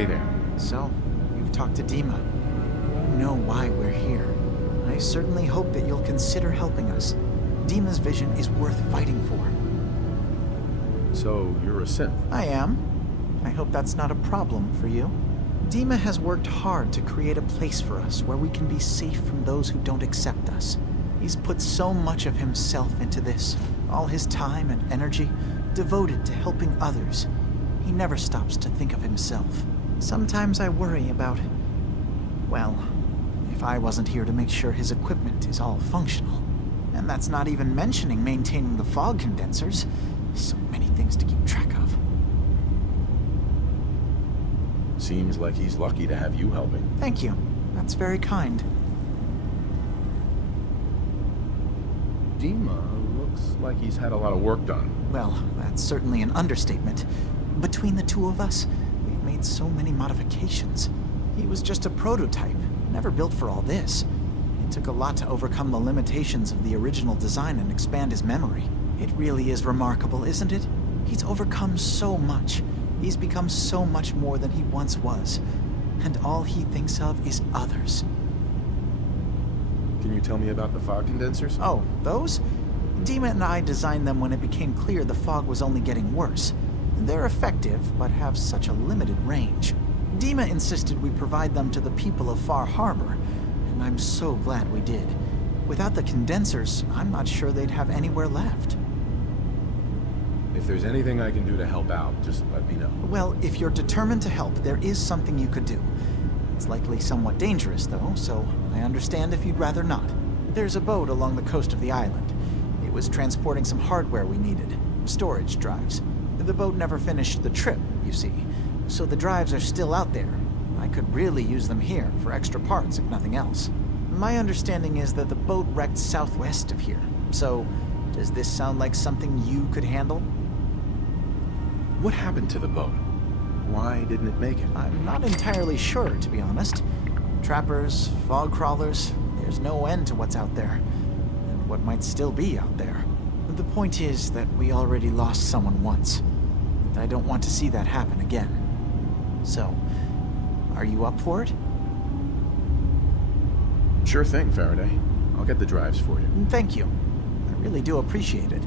Hey there. So, you've talked to Dima. You know why we're here. I certainly hope that you'll consider helping us. Dima's vision is worth fighting for. So, you're a synth? I am. I hope that's not a problem for you. Dima has worked hard to create a place for us where we can be safe from those who don't accept us. He's put so much of himself into this, all his time and energy devoted to helping others. He never stops to think of himself. Sometimes I worry about, well, if I wasn't here to make sure his equipment is all functional. And that's not even mentioning maintaining the fog condensers. So many things to keep track of. Seems like he's lucky to have you helping. Thank you. That's very kind. Dima looks like he's had a lot of work done. Well, that's certainly an understatement. Between the two of us, we've made so many modifications. He was just a prototype, never built for all this. It took a lot to overcome the limitations of the original design and expand his memory. It really is remarkable, isn't it? He's overcome so much. He's become so much more than he once was. And all he thinks of is others. Can you tell me about the fog condensers? Oh, those? Dima and I designed them when it became clear the fog was only getting worse. They're effective, but have such a limited range. Dima insisted we provide them to the people of Far Harbor, and I'm so glad we did. Without the condensers, I'm not sure they'd have anywhere left. If there's anything I can do to help out, just let me know. Well, if you're determined to help, there is something you could do. It's likely somewhat dangerous, though, so I understand if you'd rather not. There's a boat along the coast of the island. It was transporting some hardware we needed, storage drives. The boat never finished the trip, you see, so the drives are still out there. I could really use them here for extra parts, if nothing else. My understanding is that the boat wrecked southwest of here, so does this sound like something you could handle? What happened to the boat? Why didn't it make it? I'm not entirely sure, to be honest. Trappers, fog crawlers, there's no end to what's out there, and what might still be out there. The point is that we already lost someone once, and I don't want to see that happen again. So, are you up for it? Sure thing, Faraday. I'll get the drives for you. Thank you. I really do appreciate it.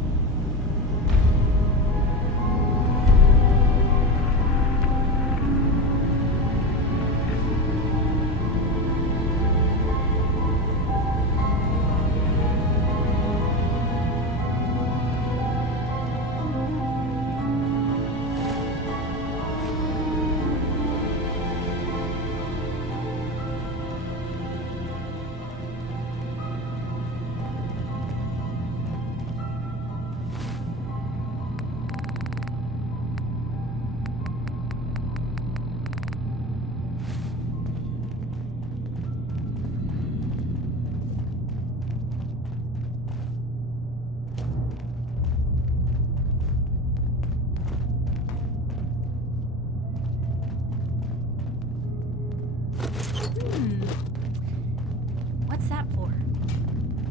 What's that for?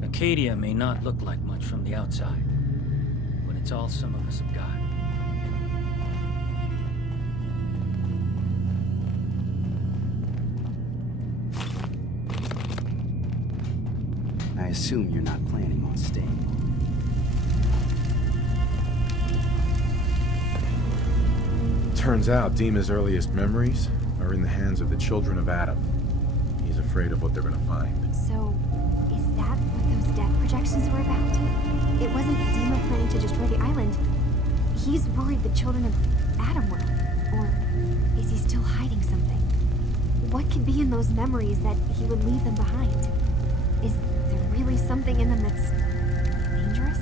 Acadia may not look like much from the outside, but it's all some of us have got. I assume you're not planning on staying. Turns out Dima's earliest memories are in the hands of the children of Adam. He's afraid of what they're gonna find. So, is that what those death projections were about? It wasn't Dima planning to destroy the island. He's worried the children of Adam were. Or is he still hiding something? What could be in those memories that he would leave them behind? Is there really something in them that's dangerous?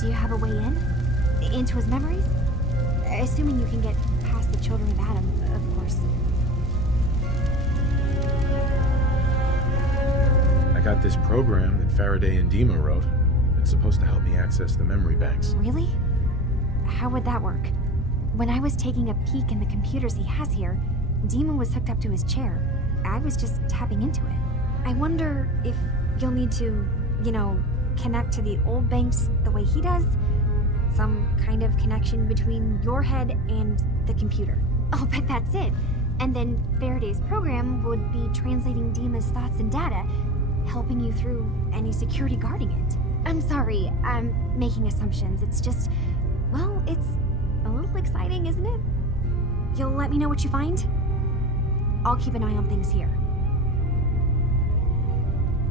Do you have a way in? Into his memories? Assuming you can get past the children of Adam, of course. I got this program that Faraday and Dima wrote. It's supposed to help me access the memory banks. Really? How would that work? When I was taking a peek in the computers he has here, Dima was hooked up to his chair. I was just tapping into it. I wonder if you'll need to, connect to the old banks the way he does? Some kind of connection between your head and the computer. I'll bet that's it. And then Faraday's program would be translating Dima's thoughts and data, helping you through any security guarding it. I'm sorry, I'm making assumptions. It's just, well, it's a little exciting, isn't it? You'll let me know what you find? I'll keep an eye on things here.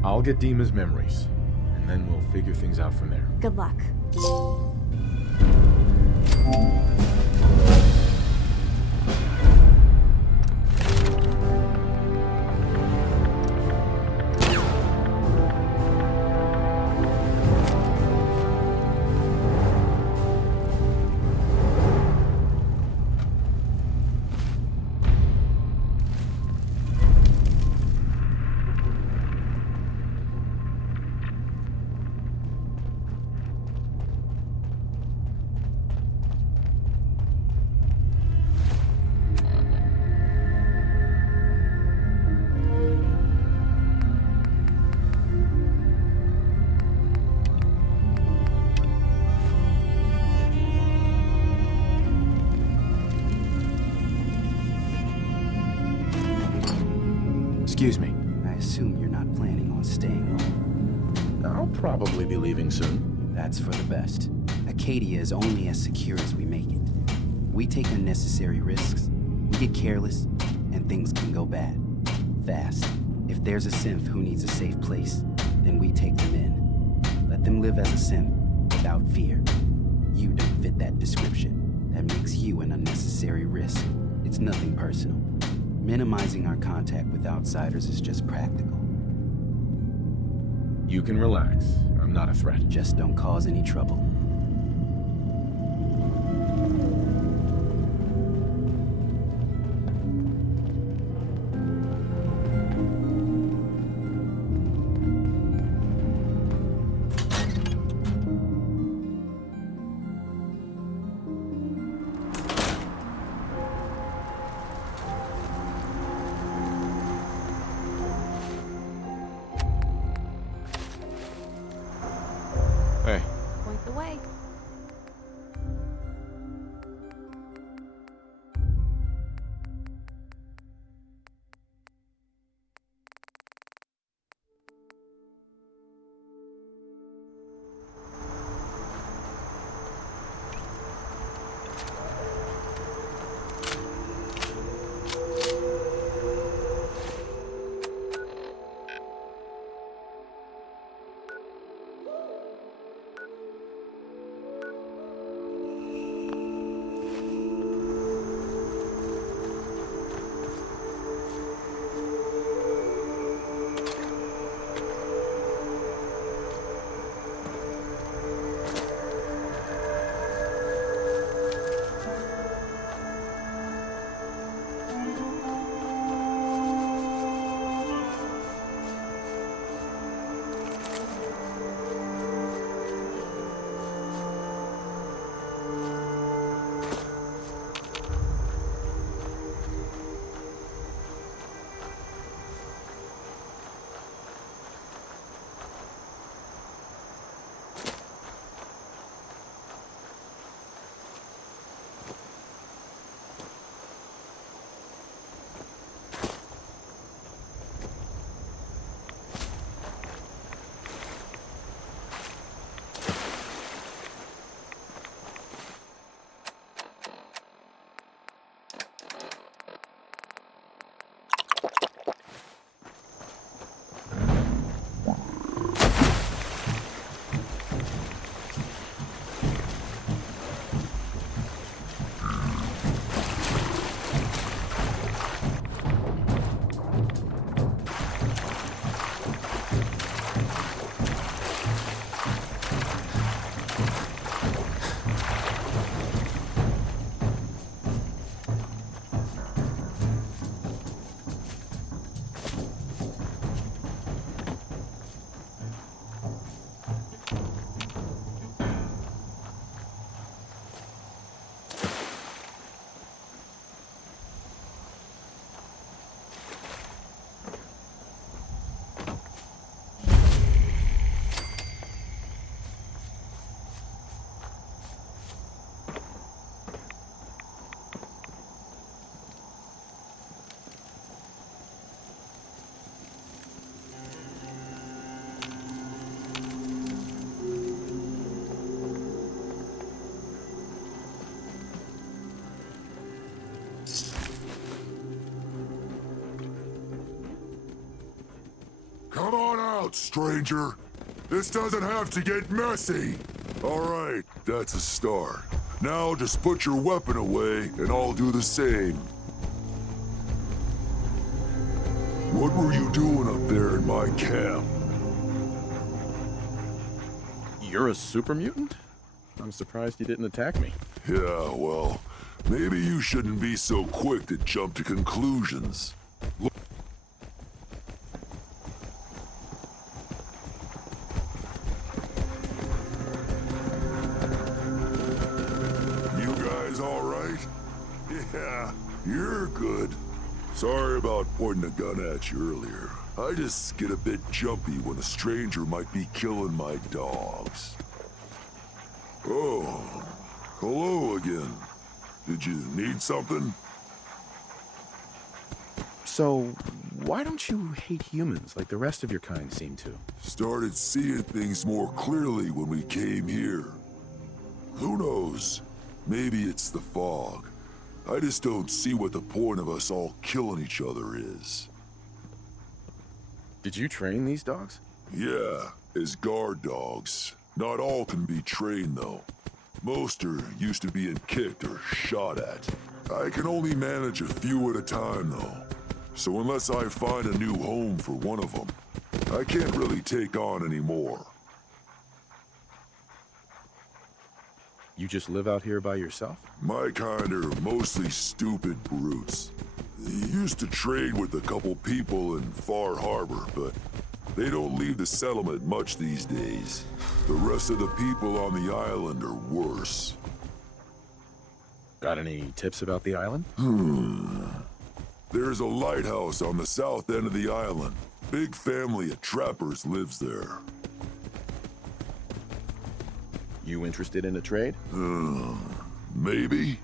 I'll get Dima's memories, and then we'll figure things out from there. Good luck. Excuse me. I assume you're not planning on staying long. I'll probably be leaving soon. That's for the best. Acadia is only as secure as we make it. We take unnecessary risks, we get careless, and things can go bad. Fast. If there's a synth who needs a safe place, then we take them in. Let them live as a synth, without fear. You don't fit that description. That makes you an unnecessary risk. It's nothing personal. Minimizing our contact with outsiders is just practical. You can relax. I'm not a threat. Just don't cause any trouble. Hey, Point the out, stranger. This doesn't have to get messy. All right, that's a start. Now just put your weapon away, and I'll do the same. What were you doing up there in my camp? You're a super mutant? I'm surprised you didn't attack me. Yeah, well, maybe you shouldn't be so quick to jump to conclusions. You guys all right? Yeah, you're good. Sorry about pointing a gun at you earlier. I just get a bit jumpy when a stranger might be killing my dogs. Oh, hello again. Did you need something? So, why don't you hate humans like the rest of your kind seem to? Started seeing things more clearly when we came here. Who knows? Maybe it's the fog. I just don't see what the point of us all killing each other is. Did you train these dogs? Yeah, as guard dogs. Not all can be trained, though. Most are used to being kicked or shot at. I can only manage a few at a time, though. So unless I find a new home for one of them, I can't really take on any more. You just live out here by yourself? My kind are mostly stupid brutes. Used to trade with a couple people in Far Harbor, but they don't leave the settlement much these days. The rest of the people on the island are worse. Got any tips about the island? There's a lighthouse on the south end of the island. Big family of trappers lives there. You interested in a trade? Maybe?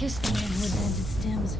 Kiss the man who invented stems.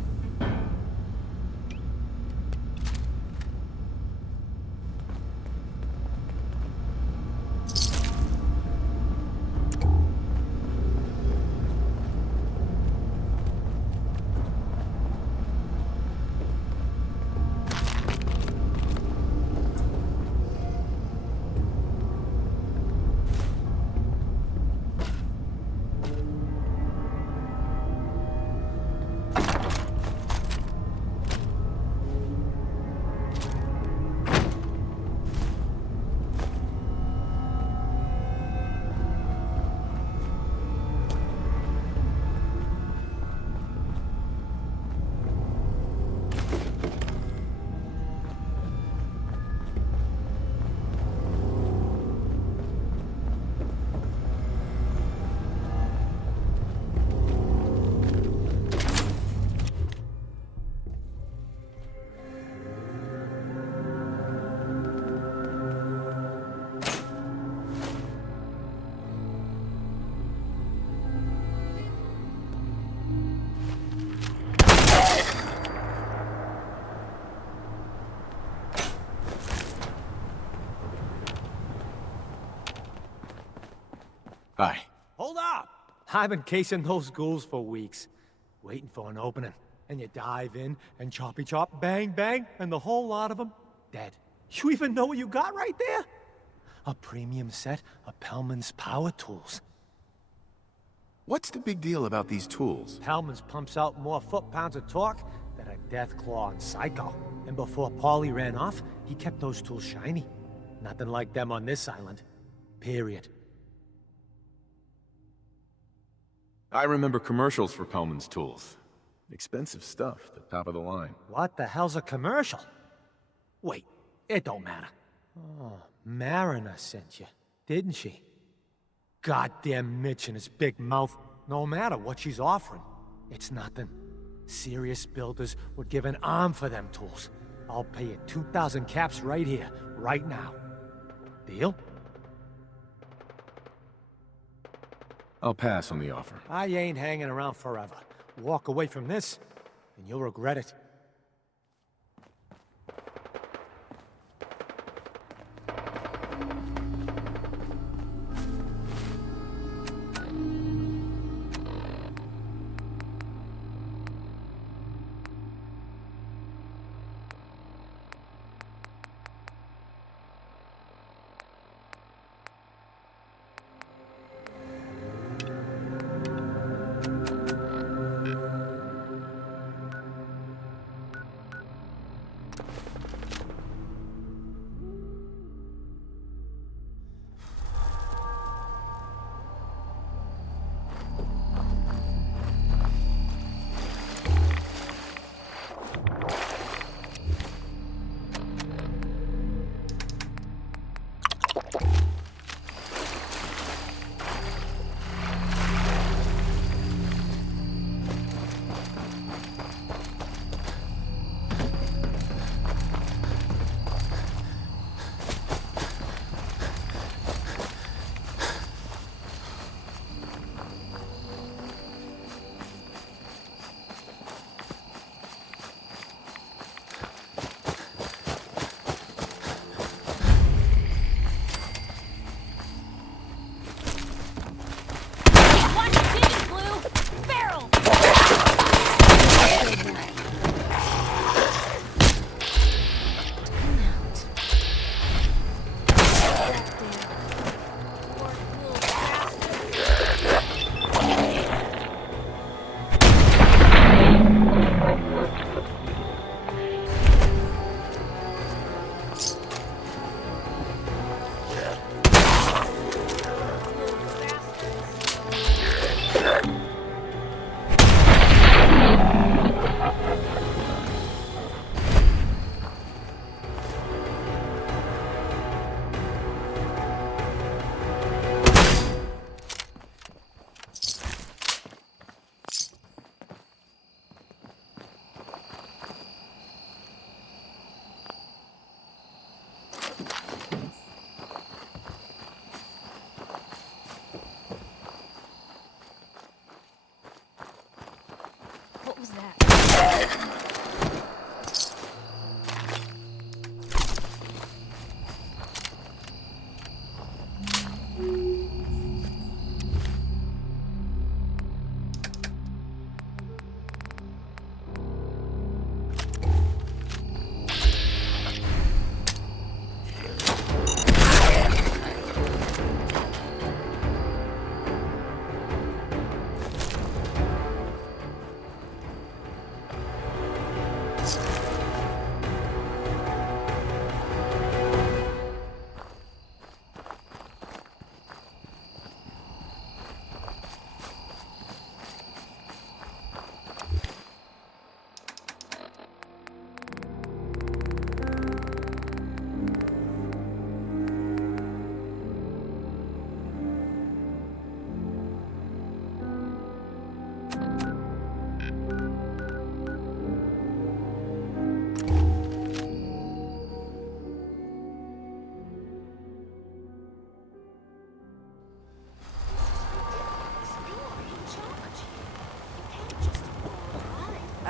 Hi. Hold up! I've been casing those ghouls for weeks, waiting for an opening. And you dive in, and choppy chop, bang bang, and the whole lot of them dead. You even know what you got right there? A premium set of Pellman's power tools. What's the big deal about these tools? Pellman's pumps out more foot-pounds of torque than a death claw and Psycho. And before Paulie ran off, he kept those tools shiny. Nothing like them on this island. Period. I remember commercials for Pellman's tools. Expensive stuff, the top of the line. What the hell's a commercial? Wait, it don't matter. Oh, Mariner sent you, didn't she? Goddamn Mitch and his big mouth. No matter what she's offering, it's nothing. Serious builders would give an arm for them tools. I'll pay you 2,000 caps right here, right now. Deal? I'll pass on the offer. I ain't hanging around forever. Walk away from this, and you'll regret it.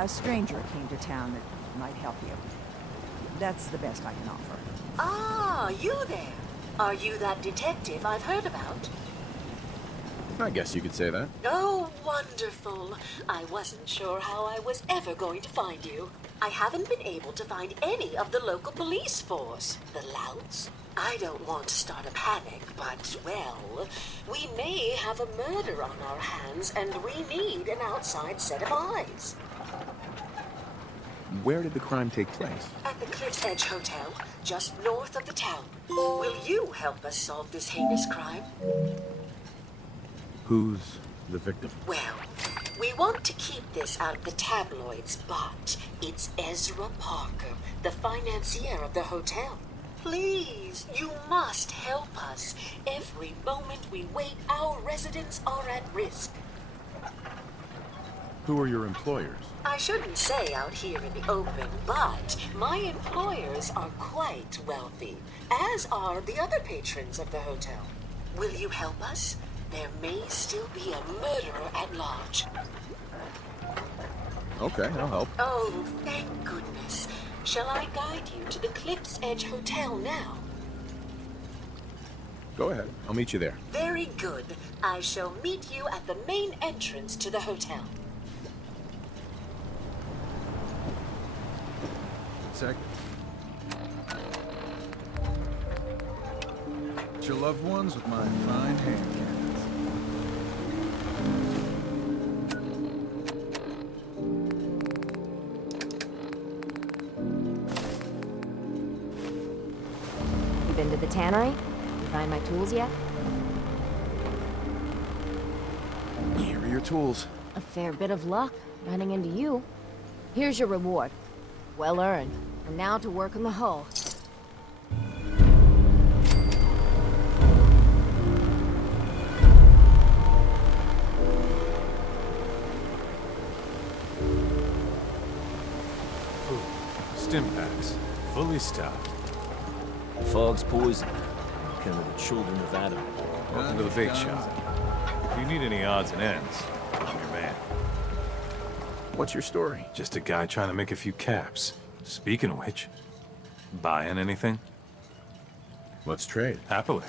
A stranger came to town that might help you. That's the best I can offer. Ah, you there. Are you that detective I've heard about? I guess you could say that. Oh, wonderful. I wasn't sure how I was ever going to find you. I haven't been able to find any of the local police force. The louts. I don't want to start a panic, but, well, we may have a murder on our hands, and we need an outside set of eyes. Where did the crime take place? At the Cliff's Edge Hotel, just north of the town. Will you help us solve this heinous crime? Who's the victim? Well, we want to keep this out of the tabloids, but it's Ezra Parker, the financier of the hotel. Please, you must help us. Every moment we wait, our residents are at risk. Who are your employers? I shouldn't say out here in the open, but my employers are quite wealthy, as are the other patrons of the hotel. Will you help us? There may still be a murderer at large. Okay, I'll help. Oh, thank goodness. Shall I guide you to the Cliff's Edge Hotel now? Go ahead. I'll meet you there. Very good. I shall meet you at the main entrance to the hotel. Sec. It's your loved ones with my fine hand cannons. You been to the tannery? You find my tools yet? Here are your tools. A fair bit of luck running into you. Here's your reward. Well earned. And now to work on the hull. Food. Stim packs. Fully stocked. Fog's poison. Kind of the children of Adam. Welcome to the bait shop. If you need any odds and ends, I'm your man. What's your story? Just a guy trying to make a few caps. Speaking of which, buying anything? Let's trade. Happily.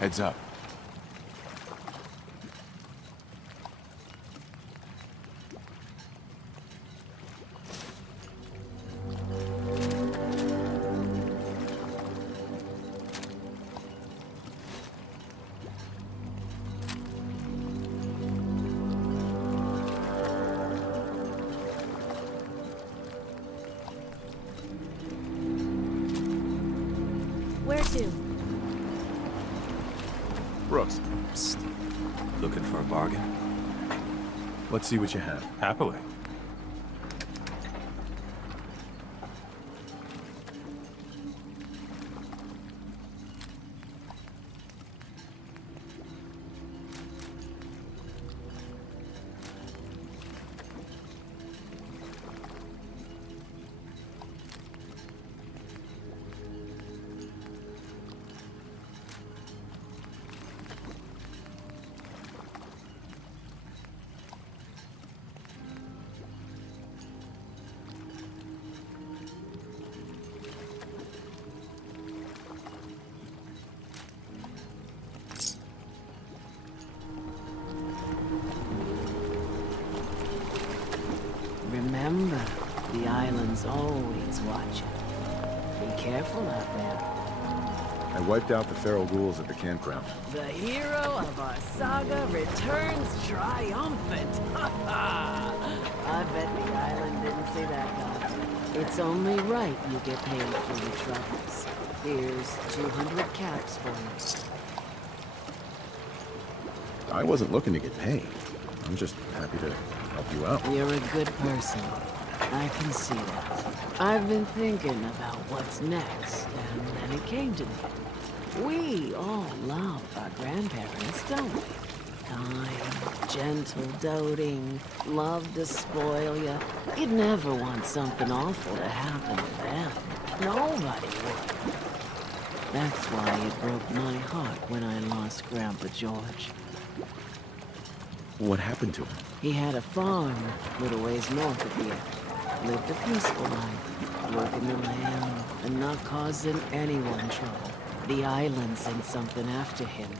Heads up. Psst. Looking for a bargain? Let's see what you have. Happily. Remember, the island's always watching. Be careful out there. I wiped out the feral ghouls at the campground. The hero of our saga returns triumphant. I bet the island didn't see that coming. It's only right you get paid for your troubles. Here's 200 caps for you. I wasn't looking to get paid. I'm just happy to help you out. You're a good person. I can see that. I've been thinking about what's next, and then it came to me. We all love our grandparents, don't we? Kind, gentle, doting, love to spoil you. You'd never want something awful to happen to them. Nobody would. That's why it broke my heart when I lost Grandpa George. What happened to him? He had a farm a little ways north of here. Lived a peaceful life, working the land and not causing anyone trouble. The island sent something after him.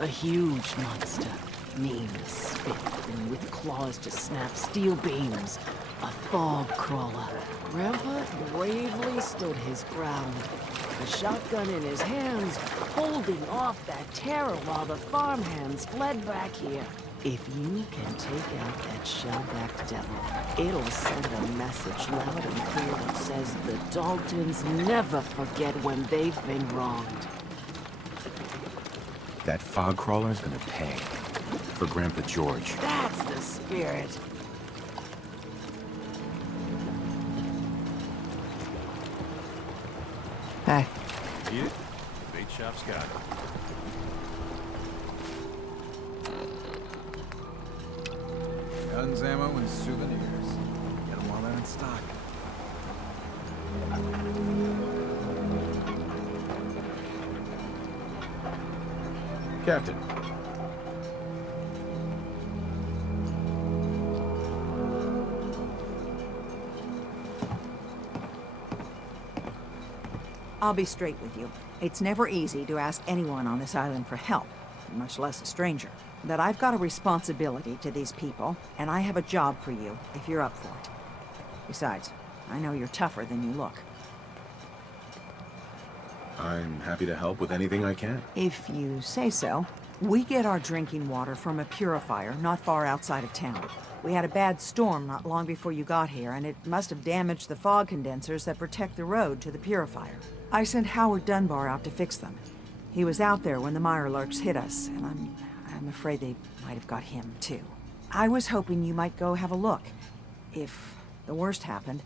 A huge monster, mean as spit and with claws to snap steel beams. A fog crawler. Grandpa bravely stood his ground, a shotgun in his hands, holding off that terror while the farmhands fled back here. If you can take out that shellback devil, it'll send a message loud and clear that says the Daltons never forget when they've been wronged. That fog crawler's gonna pay for Grandpa George. That's the spirit. Hey. Eat it. Bait shop's got it. Guns, ammo, and souvenirs. Get them while they're in stock. Captain. I'll be straight with you. It's never easy to ask anyone on this island for help, much less a stranger. But I've got a responsibility to these people, and I have a job for you, if you're up for it. Besides, I know you're tougher than you look. I'm happy to help with anything I can. If you say so. We get our drinking water from a purifier not far outside of town. We had a bad storm not long before you got here, and it must have damaged the fog condensers that protect the road to the purifier. I sent Howard Dunbar out to fix them. He was out there when the Mirelurks hit us, and I'm afraid they might have got him, too. I was hoping you might go have a look. If the worst happened,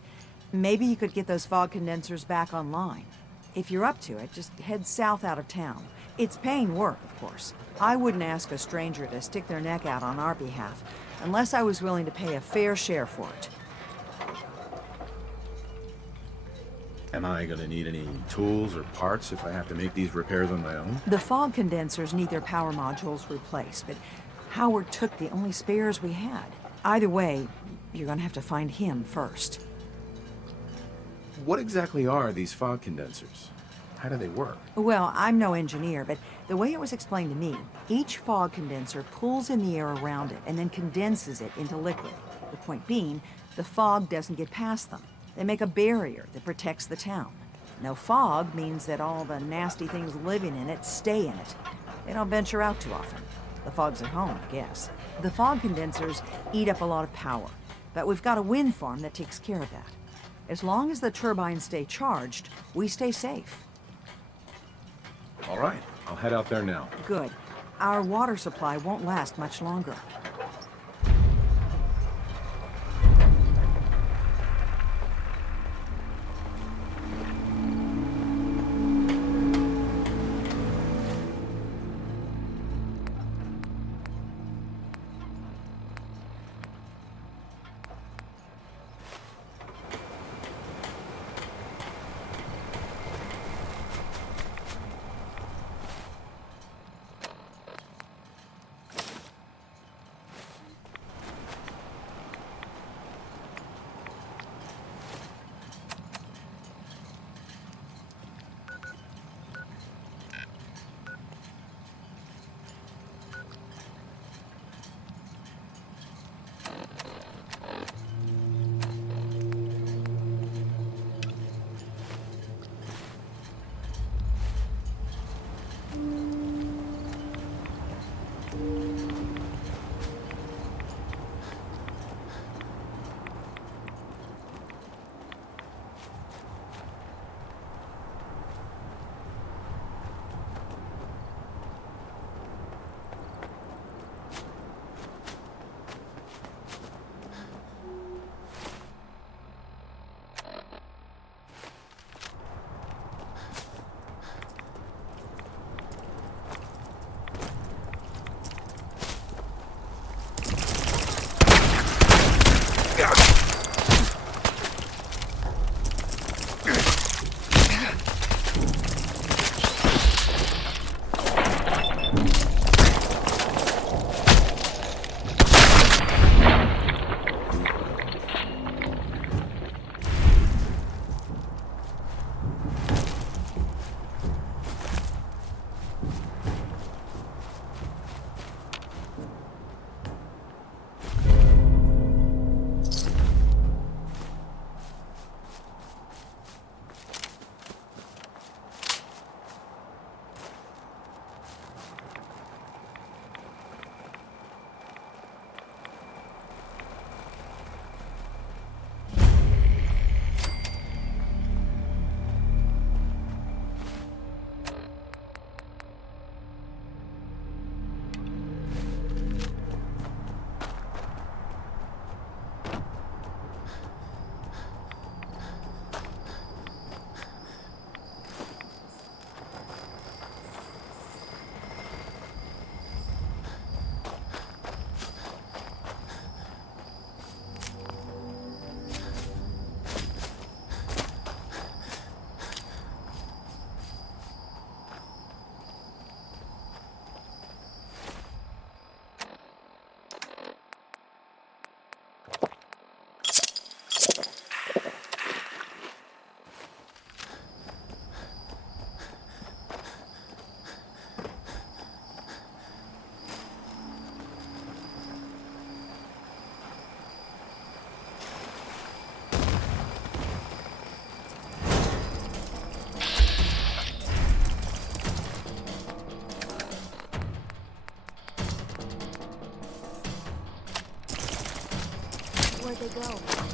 maybe you could get those fog condensers back online. If you're up to it, just head south out of town. It's paying work, of course. I wouldn't ask a stranger to stick their neck out on our behalf, unless I was willing to pay a fair share for it. Am I gonna need any tools or parts if I have to make these repairs on my own? The fog condensers need their power modules replaced, but Howard took the only spares we had. Either way, you're gonna have to find him first. What exactly are these fog condensers? How do they work? Well, I'm no engineer, but the way it was explained to me, each fog condenser pulls in the air around it and then condenses it into liquid. The point being, the fog doesn't get past them. They make a barrier that protects the town. No fog means that all the nasty things living in it stay in it. They don't venture out too often. The fog's at home, I guess. The fog condensers eat up a lot of power, but we've got a wind farm that takes care of that. As long as the turbines stay charged, we stay safe. All right, I'll head out there now. Good. Our water supply won't last much longer. Where'd they go?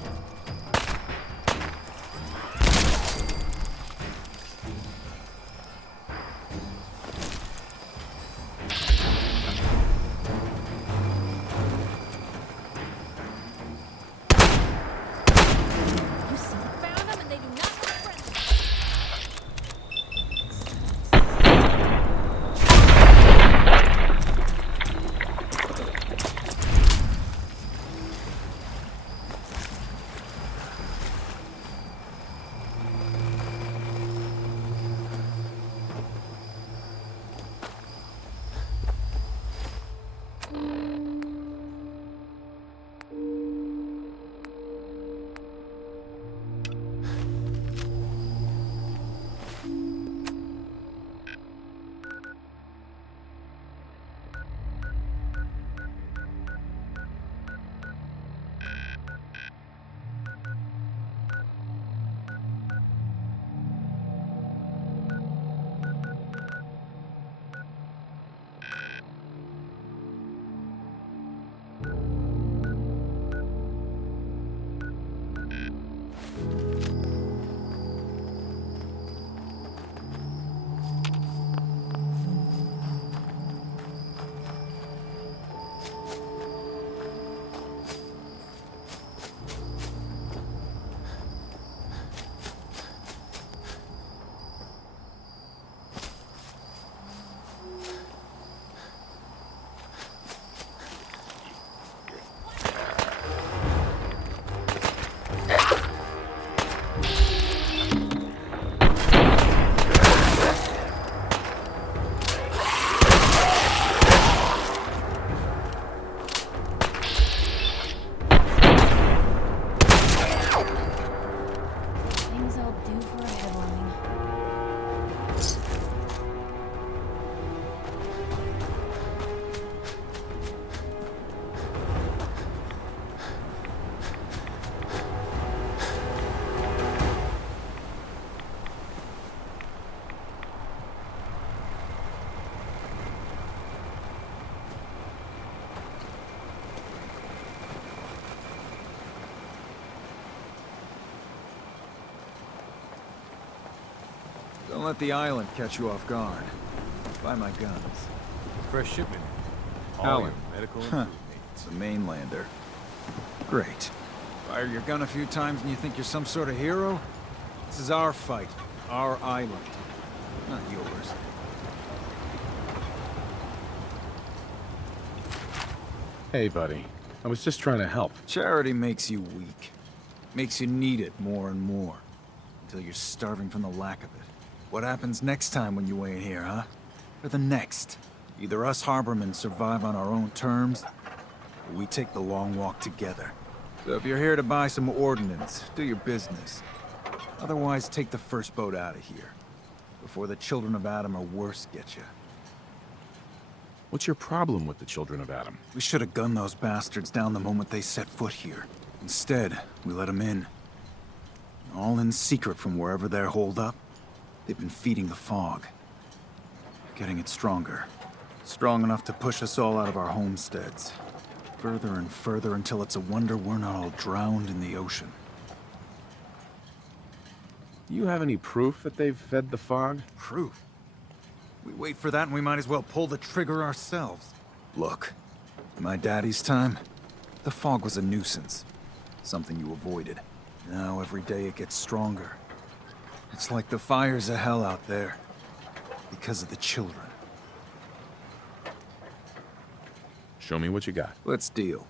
let the island catch you off guard. Buy my guns. Fresh shipment. All Alan. your medical and Huh. food needs. It's a mainlander. Great. Fire your gun a few times and you think you're some sort of hero? This is our fight. Our island. Not yours. Hey, buddy. I was just trying to help. Charity makes you weak. Makes you need it more and more. Until you're starving from the lack of it. What happens next time when you ain't here, huh? Or the next? Either us harbormen survive on our own terms, or we take the long walk together. So if you're here to buy some ordnance, do your business. Otherwise, take the first boat out of here. Before the children of Adam or worse get you. What's your problem with the children of Adam? We should have gunned those bastards down the moment they set foot here. Instead, we let them in. All in secret from wherever they're holed up. They've been feeding the fog. Getting it stronger. Strong enough to push us all out of our homesteads. Further and further until it's a wonder we're not all drowned in the ocean. You have any proof that they've fed the fog? Proof? We wait for that and we might as well pull the trigger ourselves. Look, in my daddy's time, the fog was a nuisance. Something you avoided. Now every day it gets stronger. It's like the fires of hell out there. Because of the children. Show me what you got. Let's deal.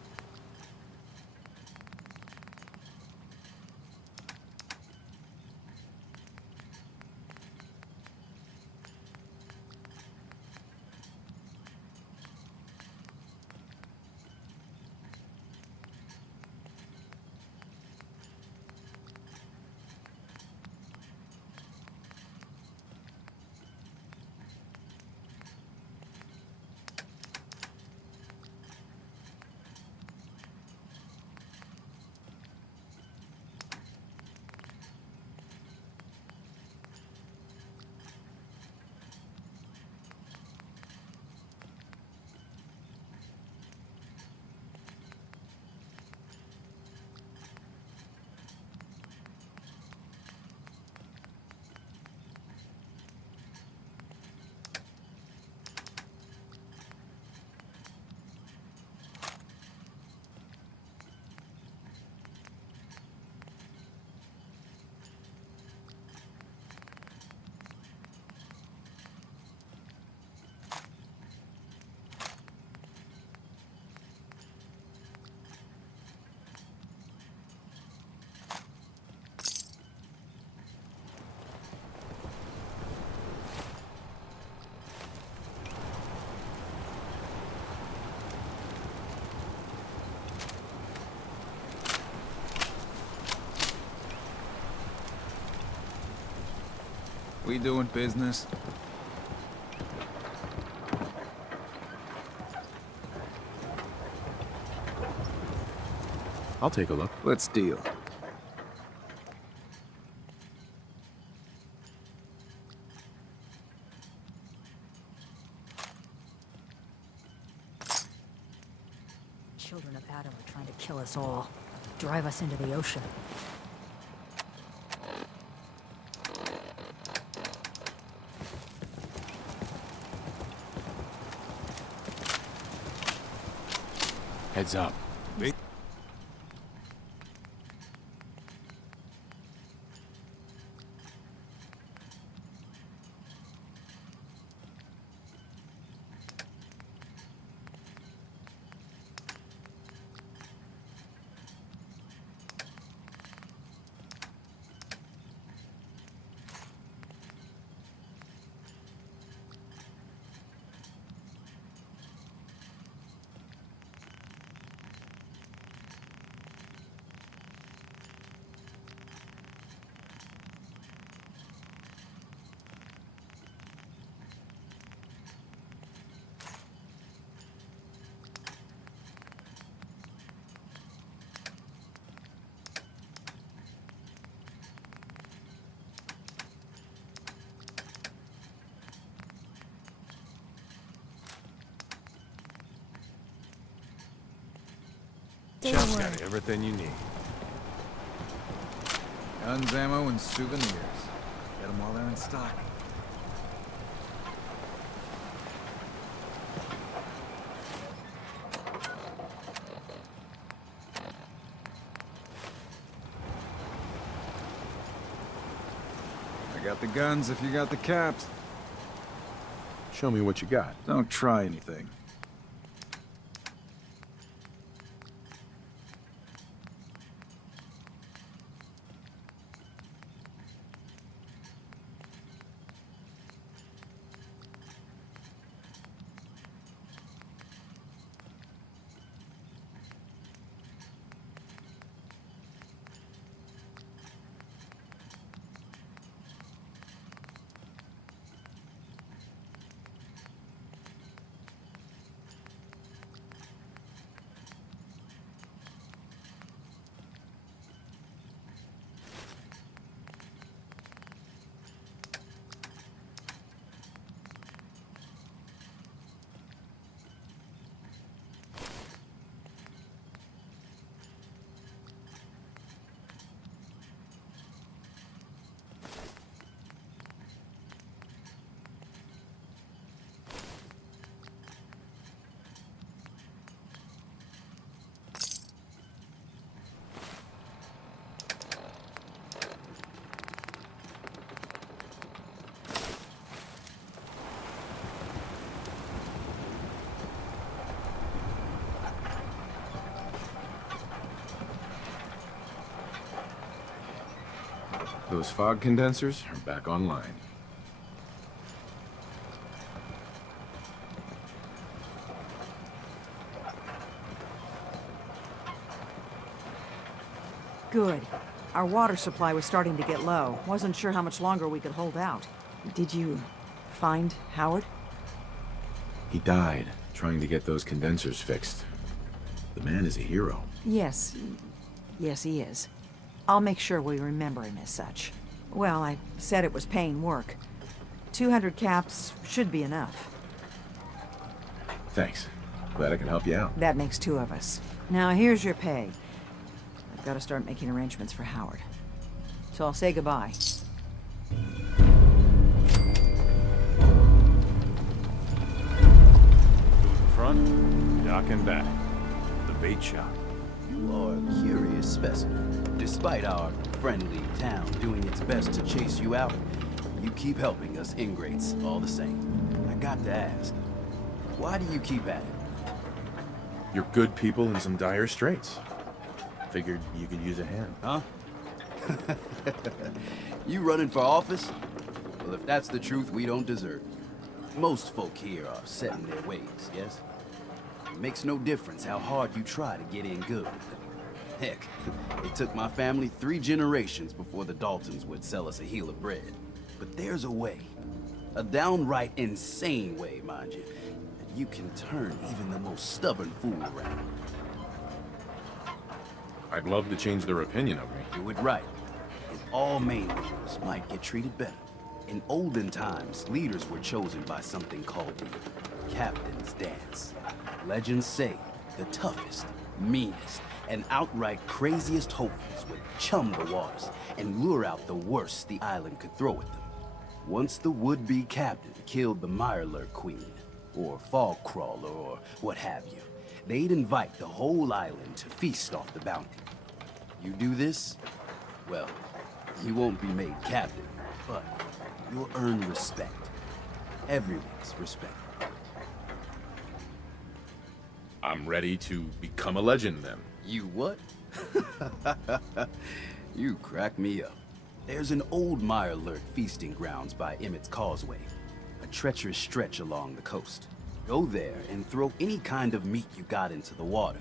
We doing business? I'll take a look. Let's deal. Children of Adam are trying to kill us all. Drive us into the ocean. Heads up. Chef's got everything you need. Guns, ammo, and souvenirs. Get them while they're in stock. I got the guns if you got the caps. Show me what you got. Don't try anything. Those fog condensers are back online. Good. Our water supply was starting to get low. Wasn't sure how much longer we could hold out. Did you find Howard? He died trying to get those condensers fixed. The man is a hero. Yes. Yes, he is. I'll make sure we remember him as such. Well, I said it was paying work. 200 caps should be enough. Thanks. Glad I can help you out. That makes 2 of us. Now, here's your pay. I've got to start making arrangements for Howard. So I'll say goodbye. Front, dock and back. The bait shop. You are a curious specimen. Despite our friendly town doing its best to chase you out, you keep helping us ingrates all the same. I got to ask, why do you keep at it? You're good people in some dire straits. Figured you could use a hand. Huh? You running for office? Well, if that's the truth, we don't deserve you. Most folk here are set in their ways, yes? It makes no difference how hard you try to get in good with them. Heck, it took my family 3 generations before the Daltons would sell us a heel of bread. But there's a way. A downright insane way, mind you. That you can turn even the most stubborn fool around. I'd love to change their opinion of me. Do it right, and all main leaders might get treated better. In olden times, leaders were chosen by something called the Captain's Dance. Legends say the toughest, meanest, and outright craziest hopefuls would chum the waters and lure out the worst the island could throw at them. Once the would-be captain killed the Mirelurk Queen, or Fog Crawler, or what have you, they'd invite the whole island to feast off the bounty. You do this, well, you won't be made captain, but you'll earn respect. Everyone's respect. I'm ready to become a legend then. You what? You crack me up. There's an old Mirelurk feasting grounds by Emmett's Causeway, a treacherous stretch along the coast. Go there and throw any kind of meat you got into the water.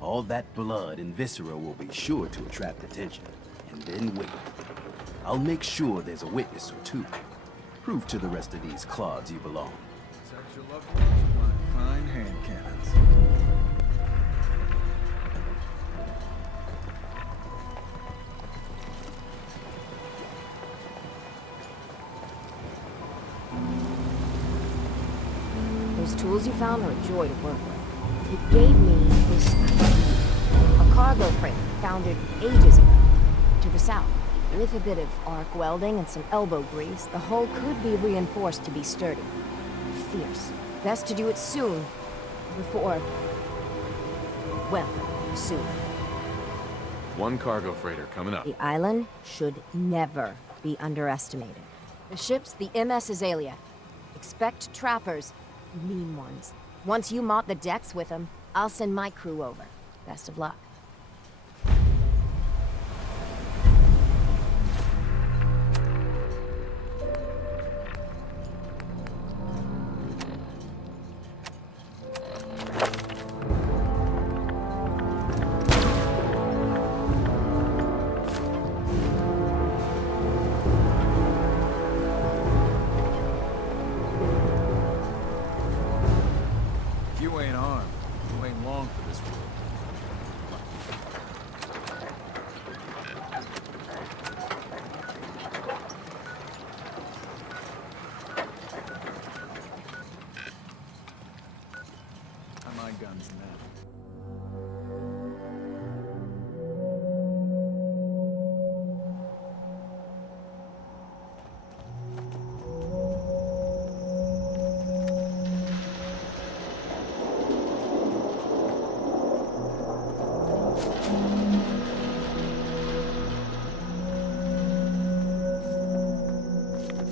All that blood and viscera will be sure to attract attention. And then wait. I'll make sure there's a witness or 2. Prove to the rest of these clods you belong. Protect your loved ones with my fine hand cannons. Those tools you found are a joy to work with. It gave me this idea. A cargo freighter founded ages ago, to the south. With a bit of arc welding and some elbow grease, the hull could be reinforced to be sturdy. Fierce. Best to do it soon, before... well, soon. 1 cargo freighter coming up. The island should never be underestimated. The ship's the MS Azalea. Expect trappers. Mean ones. Once you mop the decks with them, I'll send my crew over. Best of luck. If you ain't armed, you ain't long for this world. My gun's now.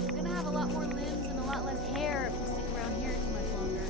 You're gonna have a lot more limbs and a lot less hair if you stick around here too much longer.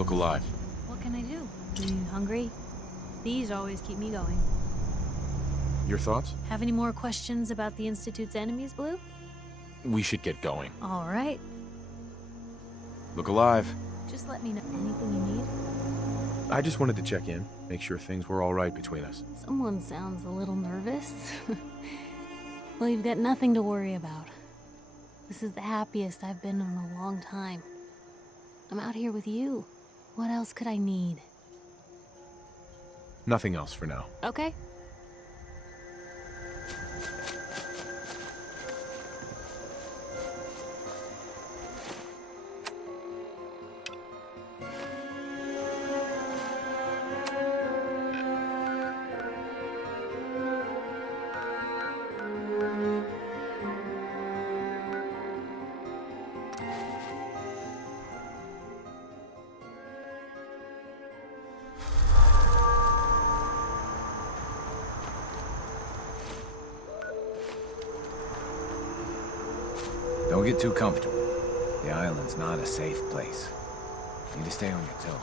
Look alive. What can I do? You hungry? These always keep me going. Your thoughts? Have any more questions about the Institute's enemies, Blue? We should get going. All right. Look alive. Just let me know anything you need. I just wanted to check in, make sure things were all right between us. Someone sounds a little nervous. Well, you've got nothing to worry about. This is the happiest I've been in a long time. I'm out here with you. What else could I need? Nothing else for now. Okay. Don't get too comfortable. The island's not a safe place. You need to stay on your toes.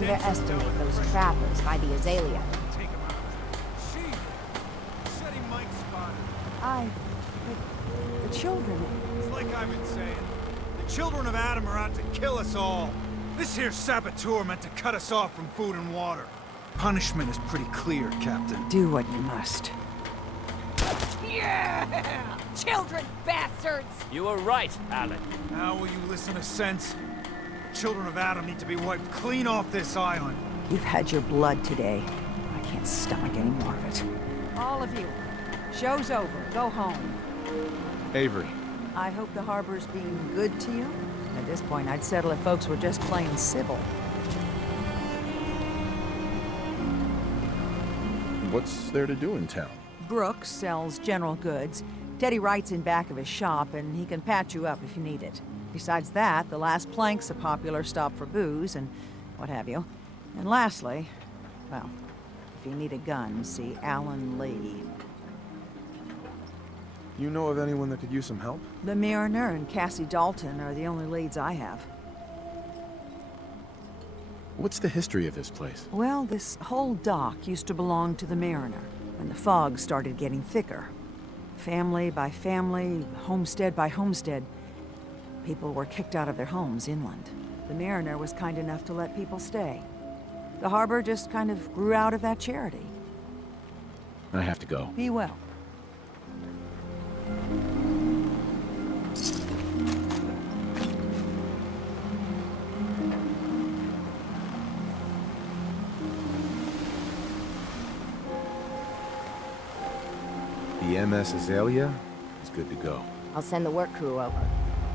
Underestimate those trappers by the Azalea. The children. It's like I've been saying. The children of Adam are out to kill us all. This here saboteur meant to cut us off from food and water. Punishment is pretty clear, Captain. Do what you must. Yeah! Children bastards! You were right, Alan. Now will you listen to sense? Children of Adam need to be wiped clean off this island. You've had your blood today. I can't stomach any more of it. All of you. Show's over. Go home. Avery. I hope the harbor's being good to you. At this point, I'd settle if folks were just plain civil. What's there to do in town? Brooks sells general goods. Teddy Wright's in back of his shop, and he can patch you up if you need it. Besides that, the Last Plank's a popular stop for booze and what have you. And lastly, well, if you need a gun, see Alan Lee. You know of anyone that could use some help? The Mariner and Cassie Dalton are the only leads I have. What's the history of this place? Well, this whole dock used to belong to the Mariner when the fog started getting thicker. Family by family, homestead by homestead, people were kicked out of their homes inland. The Mariner was kind enough to let people stay. The harbor just kind of grew out of that charity. I have to go. Be well. The MS Azalea is good to go. I'll send the work crew over.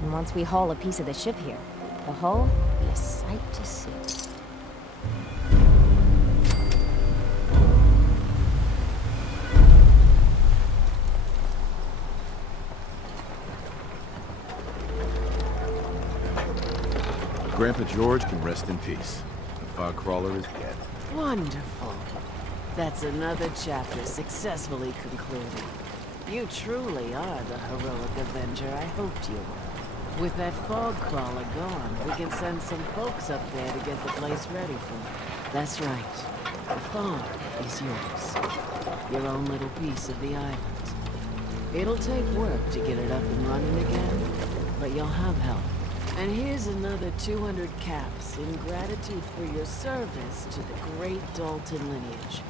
And once we haul a piece of the ship here, the hull will be a sight to see. Grandpa George can rest in peace. The fog crawler is dead. Wonderful. That's another chapter successfully concluded. You truly are the heroic Avenger I hoped you were. With that fog crawler gone, we can send some folks up there to get the place ready for it. That's right. The fog is yours. Your own little piece of the island. It'll take work to get it up and running again, but you'll have help. And here's another 200 caps in gratitude for your service to the great Dalton lineage.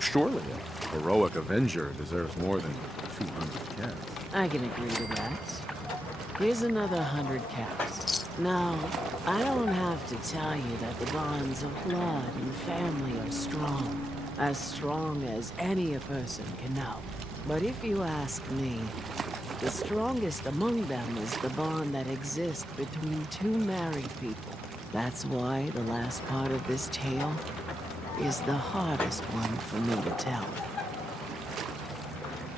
Surely a heroic Avenger deserves more than 200 caps. I can agree to that. Here's another 100 caps. Now, I don't have to tell you that the bonds of blood and family are strong as any a person can know. But if you ask me, the strongest among them is the bond that exists between two married people. That's why the last part of this tale is the hardest one for me to tell.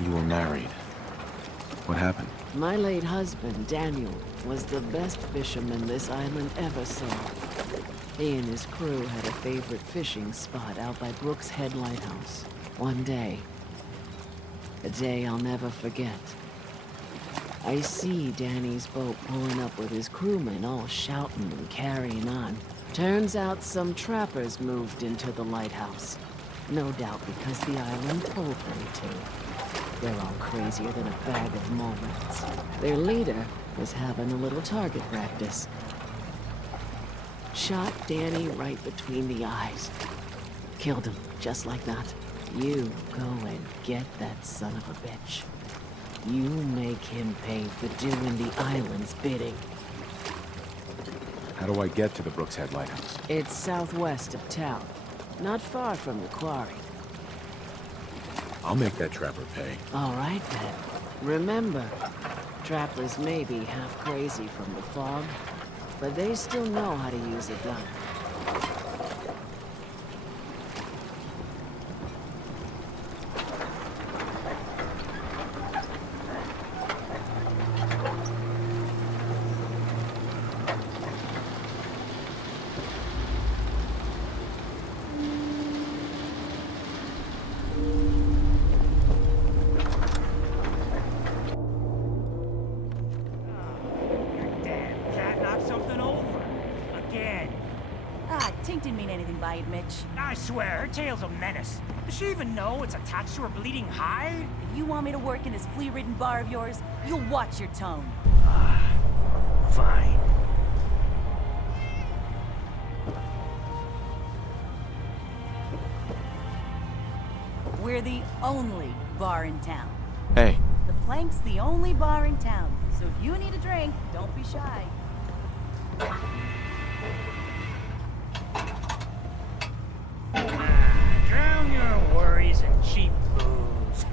You were married. What happened? My late husband, Daniel, was the best fisherman this island ever saw. He and his crew had a favorite fishing spot out by Brooks Head Lighthouse. One day, a day I'll never forget, I see Danny's boat pulling up with his crewmen all shouting and carrying on. Turns out some trappers moved into the lighthouse. No doubt because the island told them to. They're all crazier than a bag of mole rats. Their leader was having a little target practice. Shot Danny right between the eyes. Killed him, just like that. You go and get that son of a bitch. You make him pay for doing the island's bidding. How do I get to the Brooks Head Lighthouse? It's southwest of town, not far from the quarry. I'll make that trapper pay. All right, then. Remember, trappers may be half crazy from the fog, but they still know how to use a gun. I swear, her tail's a menace. Does she even know it's attached to her bleeding hide? If you want me to work in this flea-ridden bar of yours, you'll watch your tone. Fine. We're the only bar in town. Hey. The Plank's the only bar in town, so if you need a drink, don't be shy. Drown your worries in cheap booze.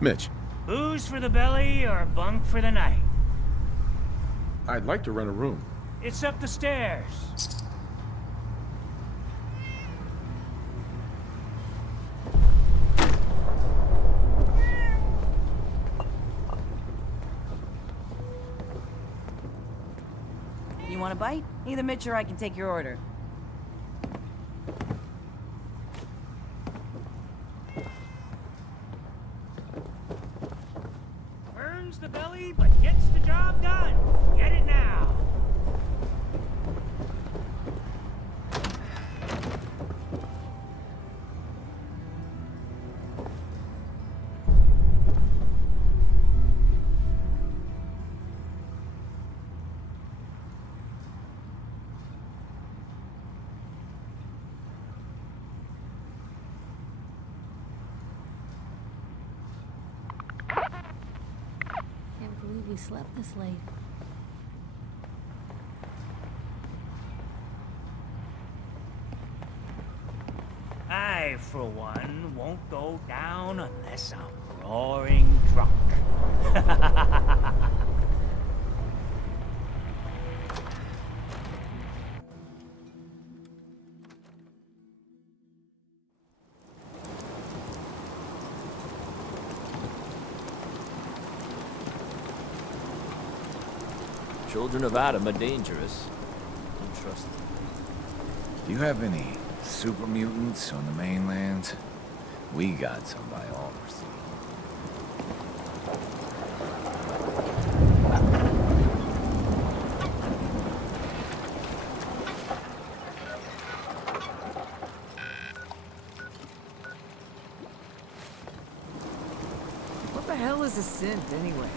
Mitch. Booze for the belly or bunk for the night? I'd like to rent a room. It's up the stairs. You want a bite? Either Mitch or I can take your order. Burns the belly, but gets the job done. Get it now. Can't believe we slept this late. I, for one, won't go down unless I'm roaring drunk. Children of Adam are dangerous. Don't trust them. Do you have any super mutants on the mainland? We got some by all receipts. What the hell is a synth, anyway?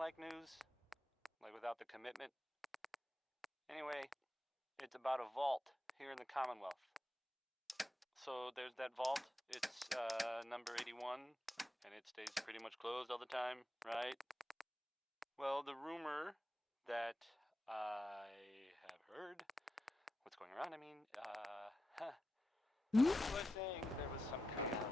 like news, like without the commitment. Anyway, it's about a vault here in the Commonwealth. So there's that vault. It's number 81, and it stays pretty much closed all the time, right? Well, the rumor that I have heard, what's going around, I mean, people are saying there was some kind of,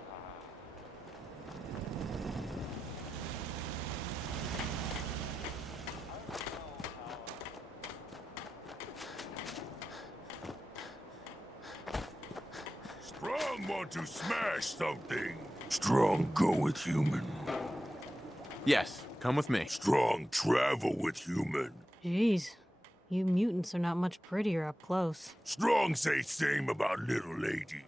Strong want to smash something. Strong go with human. Yes, come with me. Strong travel with human. Jeez, you mutants are not much prettier up close. Strong say same about little lady.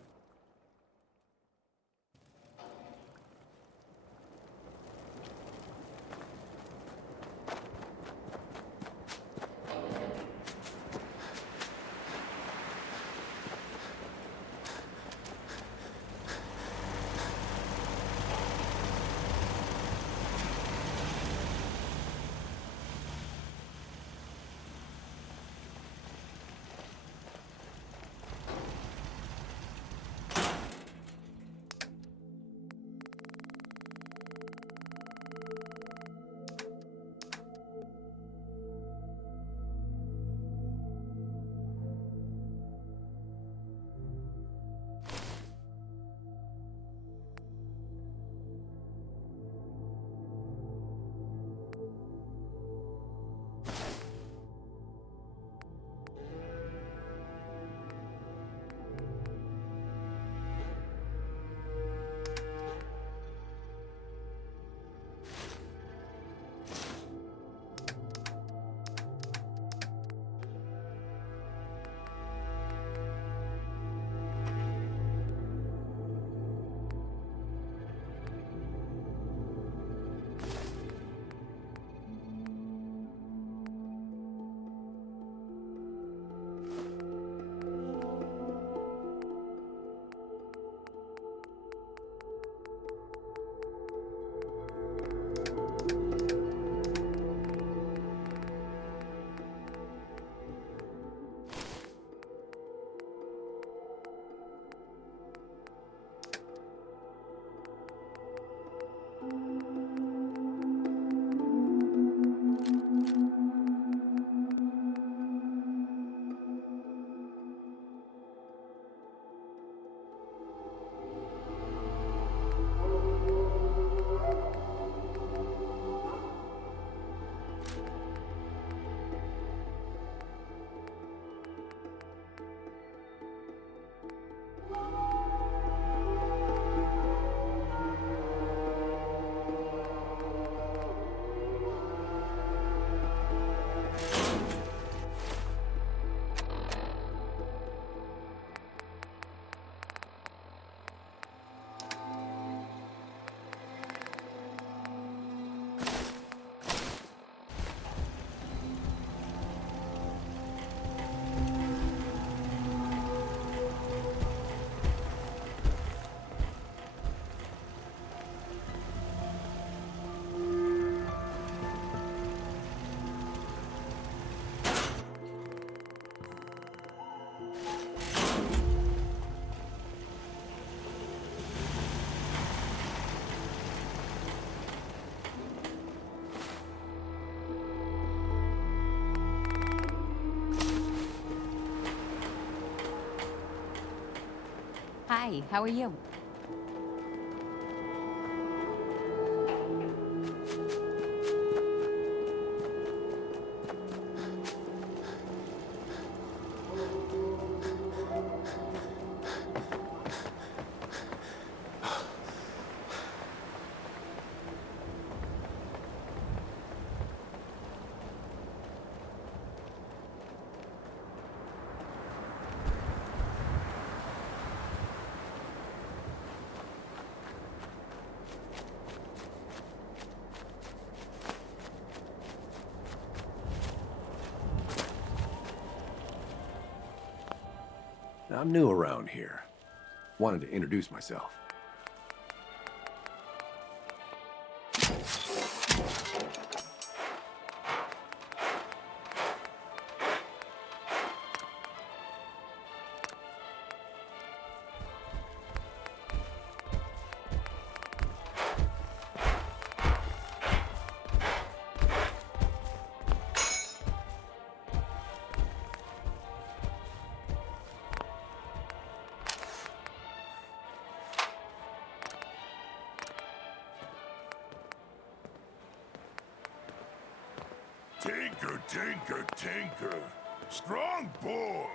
Hi, how are you? I'm new around here. Wanted to introduce myself. Tinker, tinker, tinker. Strong boy.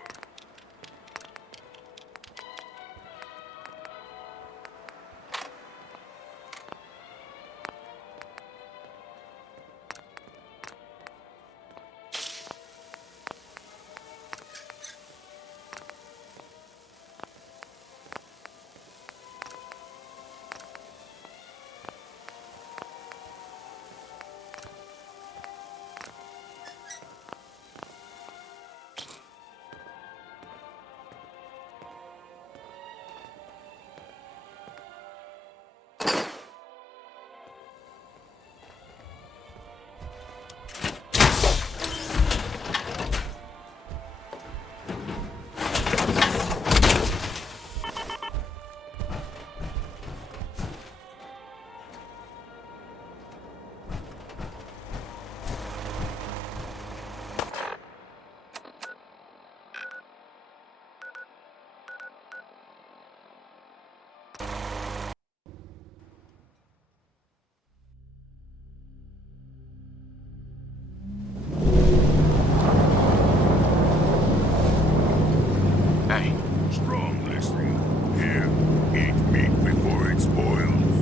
Strong, listen. Here, eat meat before it spoils.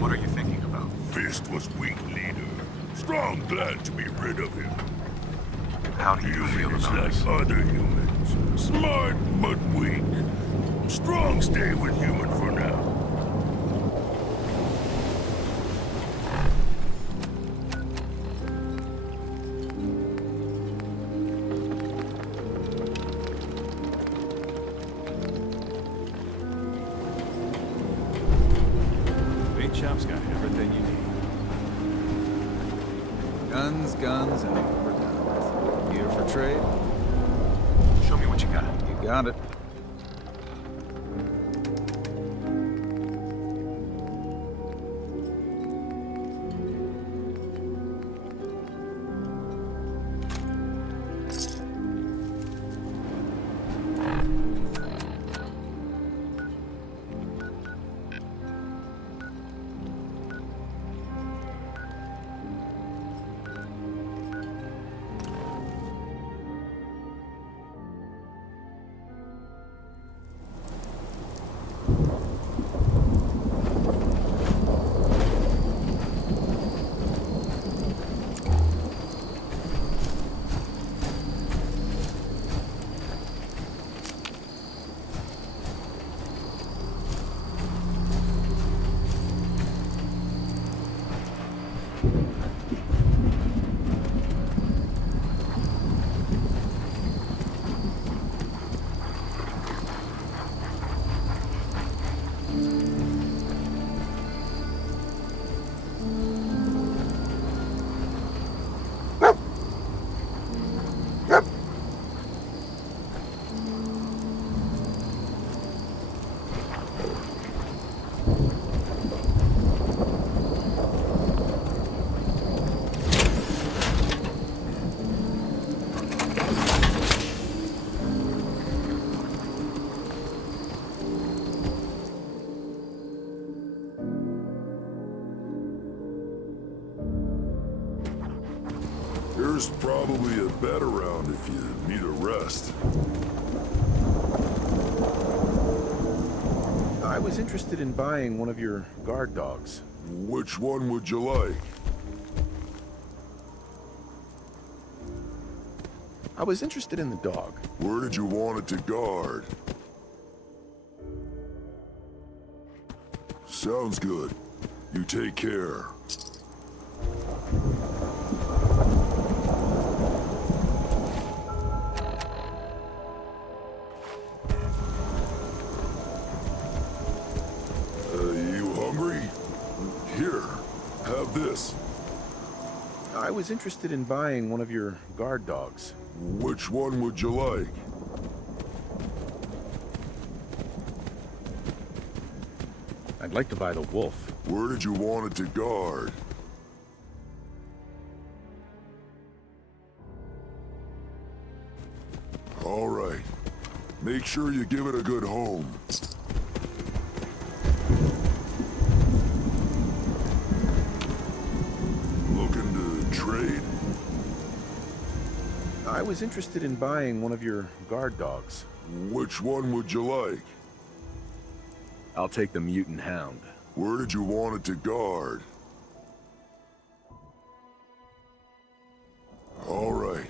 What are you thinking about? Fist was weak leader. Strong glad to be rid of him. How do you feel Humans about like this? other humans. Smart, but weak. Strong stay with human for now. Bait shop's got everything you need. Guns, guns, and more guns. Here for trade? Show me what you got. You got it. There's probably a bed around if you need a rest. I was interested in buying one of your guard dogs. Which one would you like? I was interested in the dog. Where did you want it to guard? Sounds good. You take care. You hungry? Here, have this. I was interested in buying one of your guard dogs. Which one would you like? I'd like to buy the wolf. Where did you want it to guard? All right. Make sure you give it a good home. Looking to trade? I was interested in buying one of your guard dogs. Which one would you like? I'll take the mutant hound. Where did you want it to guard? All right.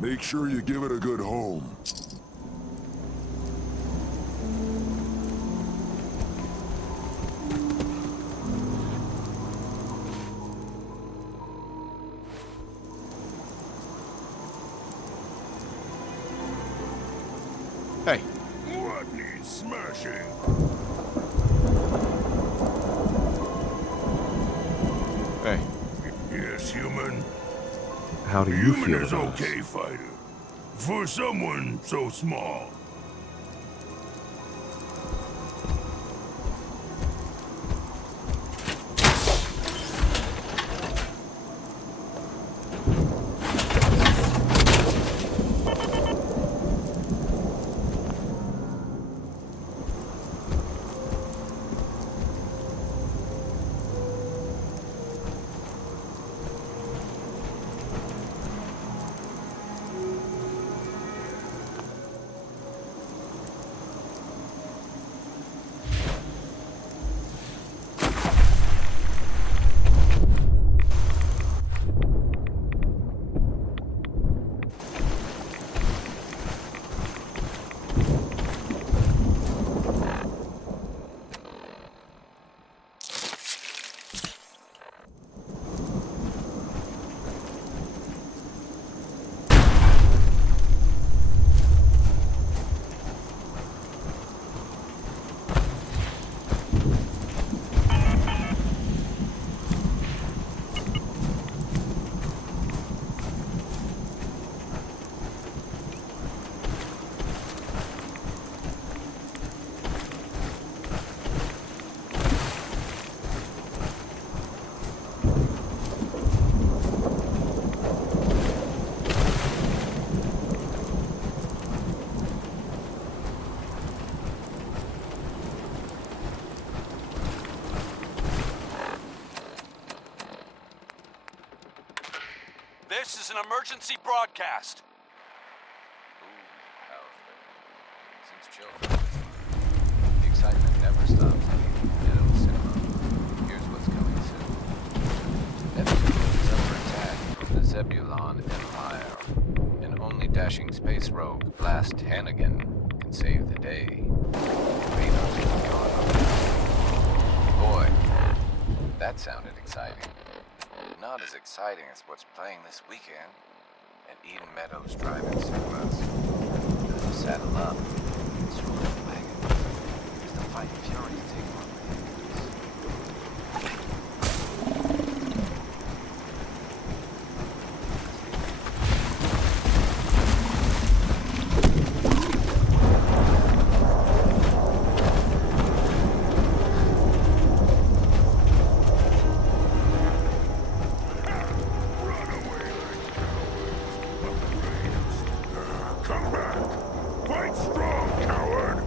Make sure you give it a good home. Hey. What needs smashing? Hey. Yes, human. How do you feel is about okay, us? fighter. For someone so small. This is an emergency broadcast. Seems chill. The excitement never stops at the Meadow Cinema. Here's what's coming soon. Episode is under attack from the Zebulon Empire. An only dashing space rogue, Blast Hannigan, can save the day. Reno's been gone up. Boy, that sounded exciting. Not as exciting as what's playing this weekend at Eden Meadows Drive-In Cinemas. Better saddle up. Circle the wagon. As the fight furies take on the Come back! Fight strong, coward!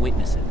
can witness it.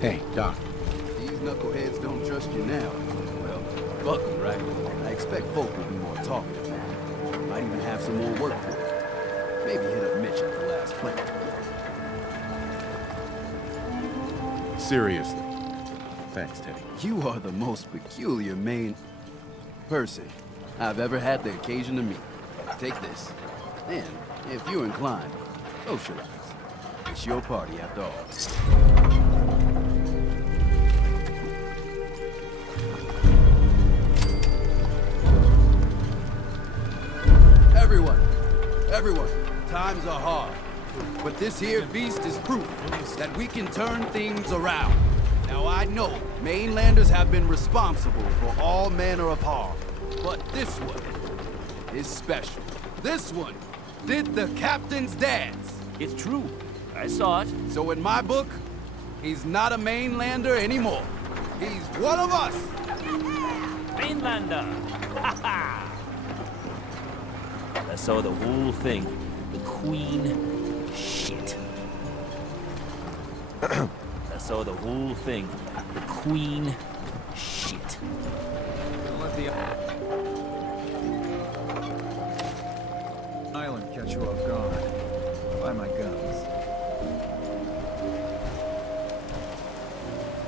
Hey, Doc. These knuckleheads don't trust you now. Well, fuck them, right? I expect folk will be more talkative now. Might even have some more work for you. Maybe hit up Mitch at the last plant. Seriously. Thanks, Teddy. You are the most peculiar main person I've ever had the occasion to meet. Take this. And, if you're inclined, socialize. It's your party after all. Everyone, times are hard. But this here feast is proof that we can turn things around. Now I know mainlanders have been responsible for all manner of harm. But this one is special. This one did the captain's dance. It's true. I saw it. So in my book, he's not a mainlander anymore. He's one of us. Mainlander. Ha ha. I saw the whole thing. The Queen shit. I saw the whole thing. The Queen shit. Don't let the island catch you off guard. Buy my guns.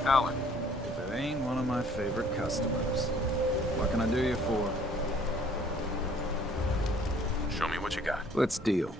Alan, if it ain't one of my favorite customers, what can I do you for? Show me what you got. Let's deal.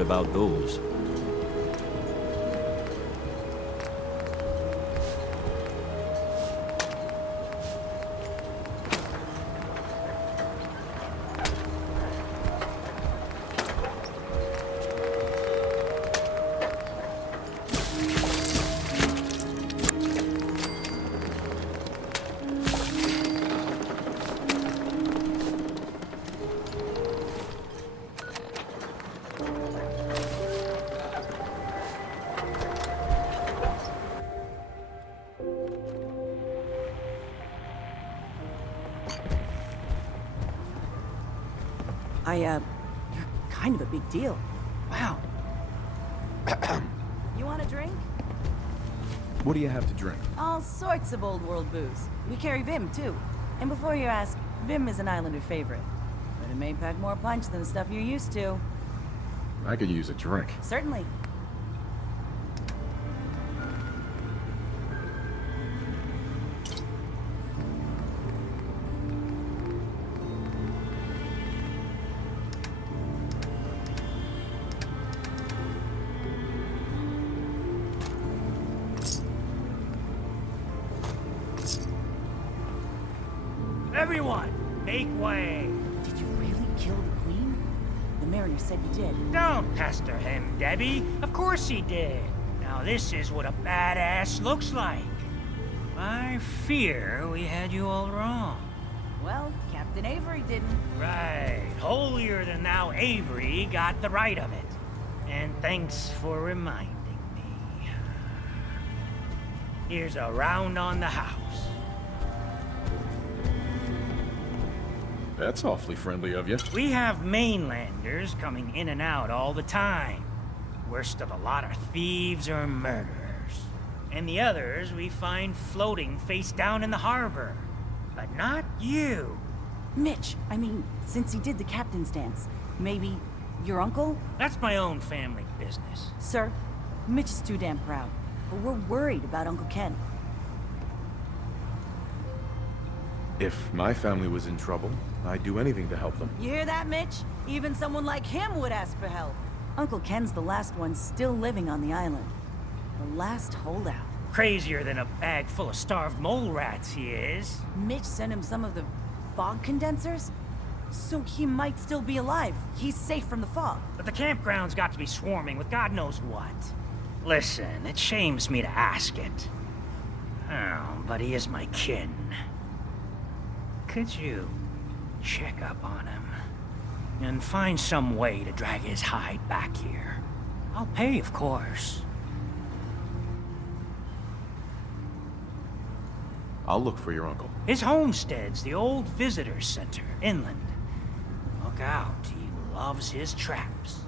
About those. You're kind of a big deal. Wow. You want a drink? What do you have to drink? All sorts of old world booze. We carry Vim, too. And before you ask, Vim is an Islander favorite. But it may pack more punch than the stuff you're used to. I could use a drink. Certainly. Everyone, make way! Did you really kill the Queen? The Mariner said you did. Don't pester him, Debbie. Of course he did. Now this is what a badass looks like. I fear we had you all wrong. Well, Captain Avery didn't. Right. Holier than thou Avery got the right of it. And thanks for reminding me. Here's a round on the house. That's awfully friendly of you. We have mainlanders coming in and out all the time. Worst of a lot are thieves or murderers. And the others we find floating face down in the harbor. But not you. Mitch, I mean, since he did the captain's dance, maybe your uncle? That's my own family business. Sir, Mitch is too damn proud. But we're worried about Uncle Ken. If my family was in trouble, I'd do anything to help them. You hear that, Mitch? Even someone like him would ask for help. Uncle Ken's the last one still living on the island. The last holdout. Crazier than a bag full of starved mole rats, he is. Mitch sent him some of the fog condensers? So he might still be alive. He's safe from the fog. But the campground's got to be swarming with God knows what. Listen, it shames me to ask it. Oh, but he is my kin. Could you check up on him? And find some way to drag his hide back here. I'll pay, of course. I'll look for your uncle. His homestead's the old visitor center, inland. Look out, he loves his traps.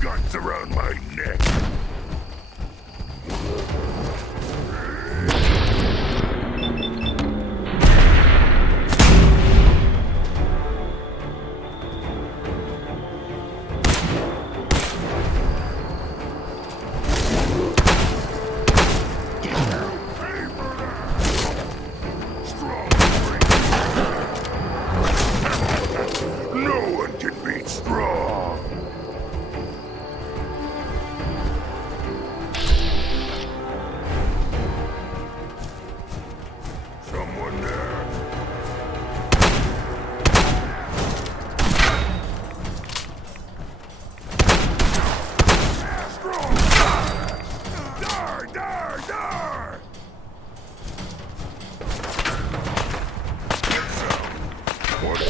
Guts around my neck. No one can beat strong. Someone there? Strong! Die! Die! Die! Get some. What?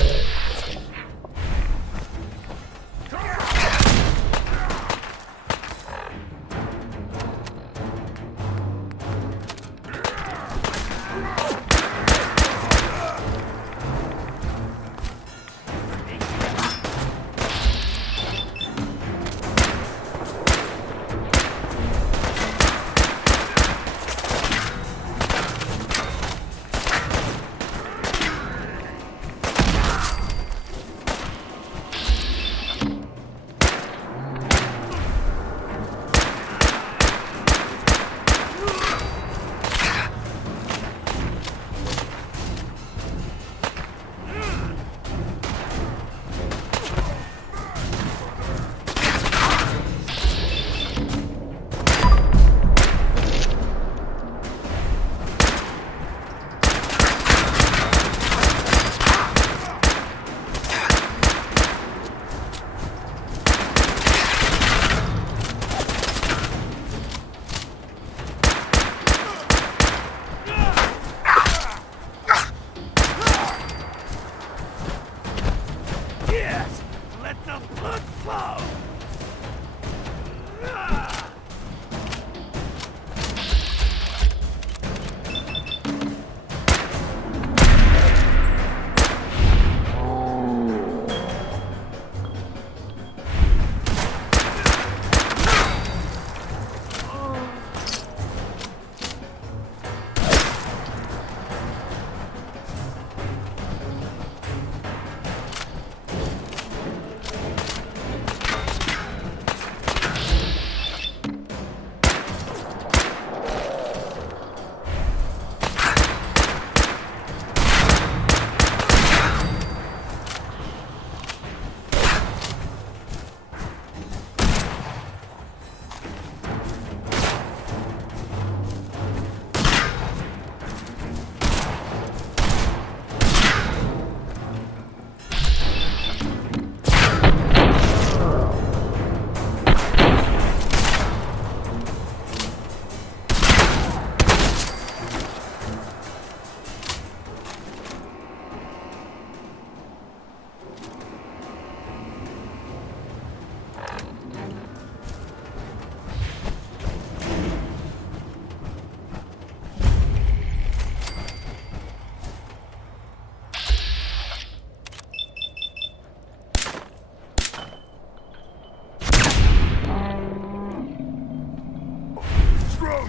Yes! Let the blood flow!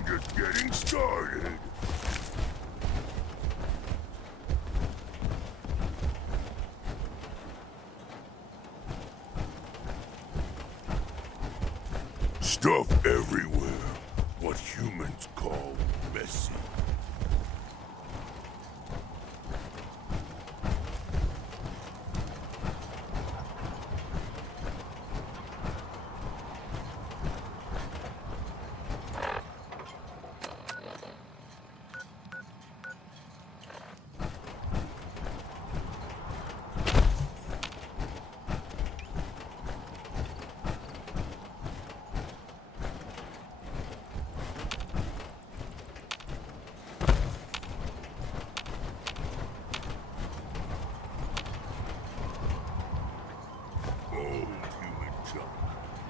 Just getting started. Stuff everywhere. What humans call messy.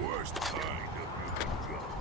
Worst kind of human junk.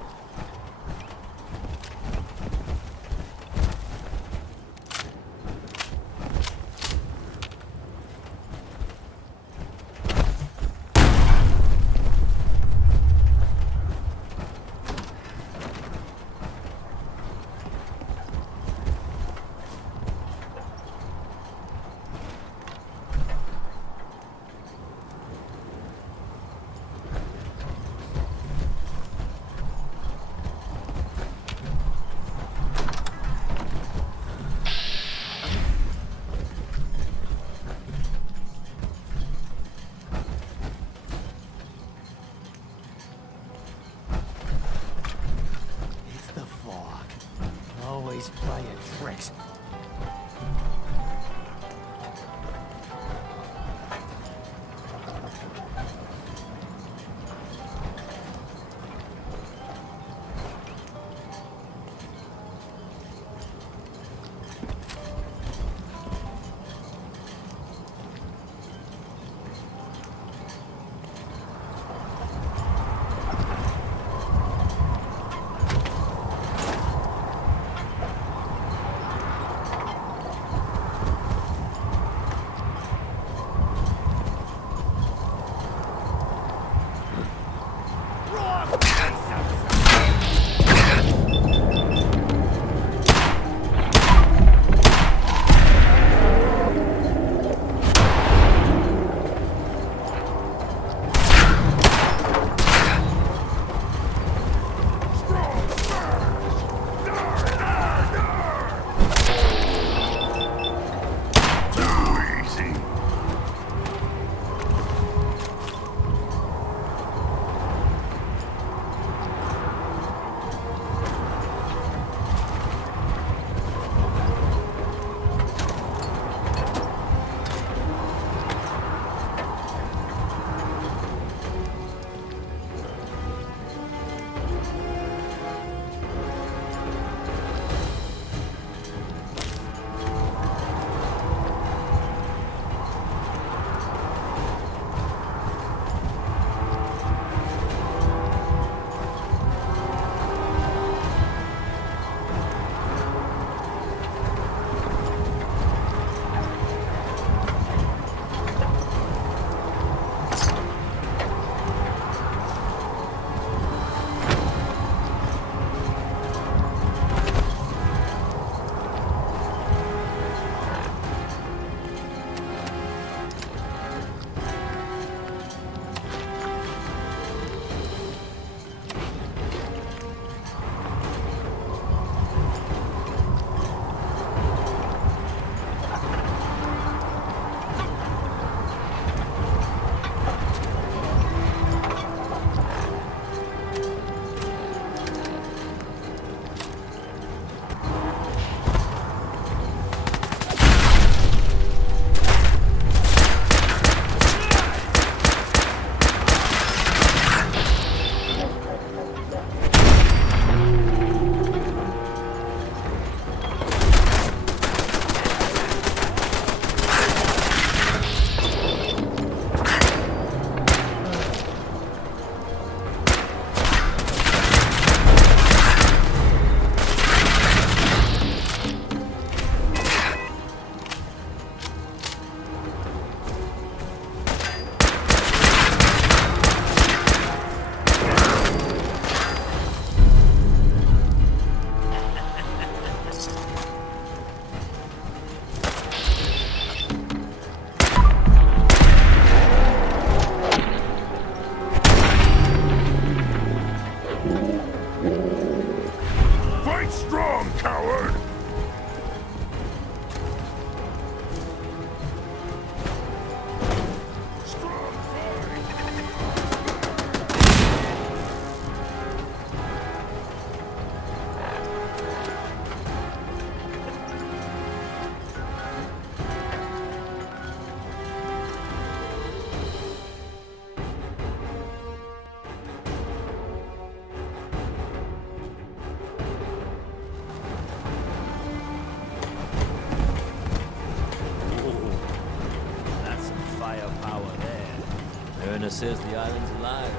Dina says the island's alive.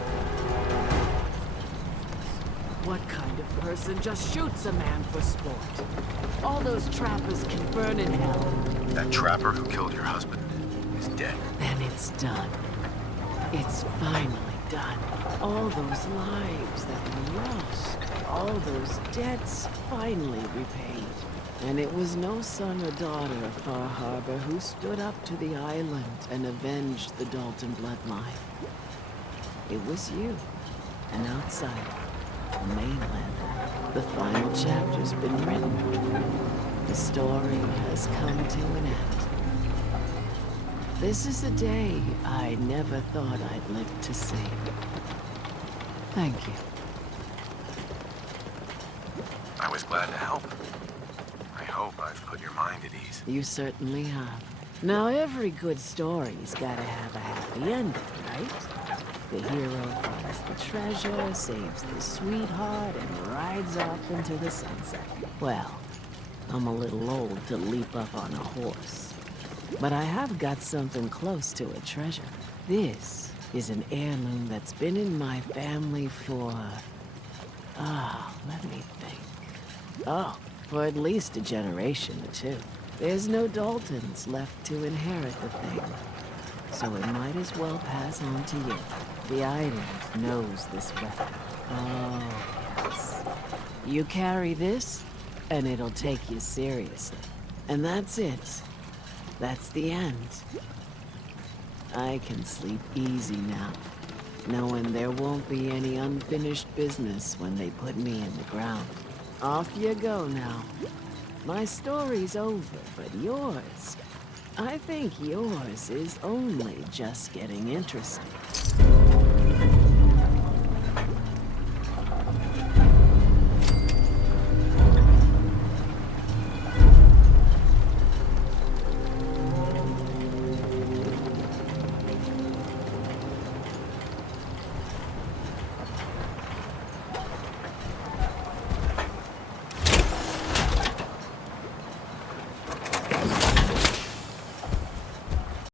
What kind of person just shoots a man for sport? All those trappers can burn in hell. That trapper who killed your husband is dead. Then it's done. It's finally done. All those lives that we lost, all those debts finally repaid. And it was no son or daughter of Far Harbor who stood up to the island and avenged the Dalton bloodline. It was you, an outsider, a mainlander. The final chapter's been written. The story has come to an end. This is a day I never thought I'd live to see. Thank you. I was glad to help. I hope I've put your mind at ease. You certainly have. Now, every good story's gotta have a happy ending, right? The hero finds the treasure, saves the sweetheart, and rides off into the sunset. Well, I'm a little old to leap up on a horse. But I have got something close to a treasure. This is an heirloom that's been in my family for... let me think. For at least a generation or two. There's no Daltons left to inherit the thing. So it might as well pass on to you. The island knows this weapon. Oh, yes. You carry this, and it'll take you seriously. And that's it. That's the end. I can sleep easy now, knowing there won't be any unfinished business when they put me in the ground. Off you go now. My story's over, but yours, I think yours is only just getting interesting.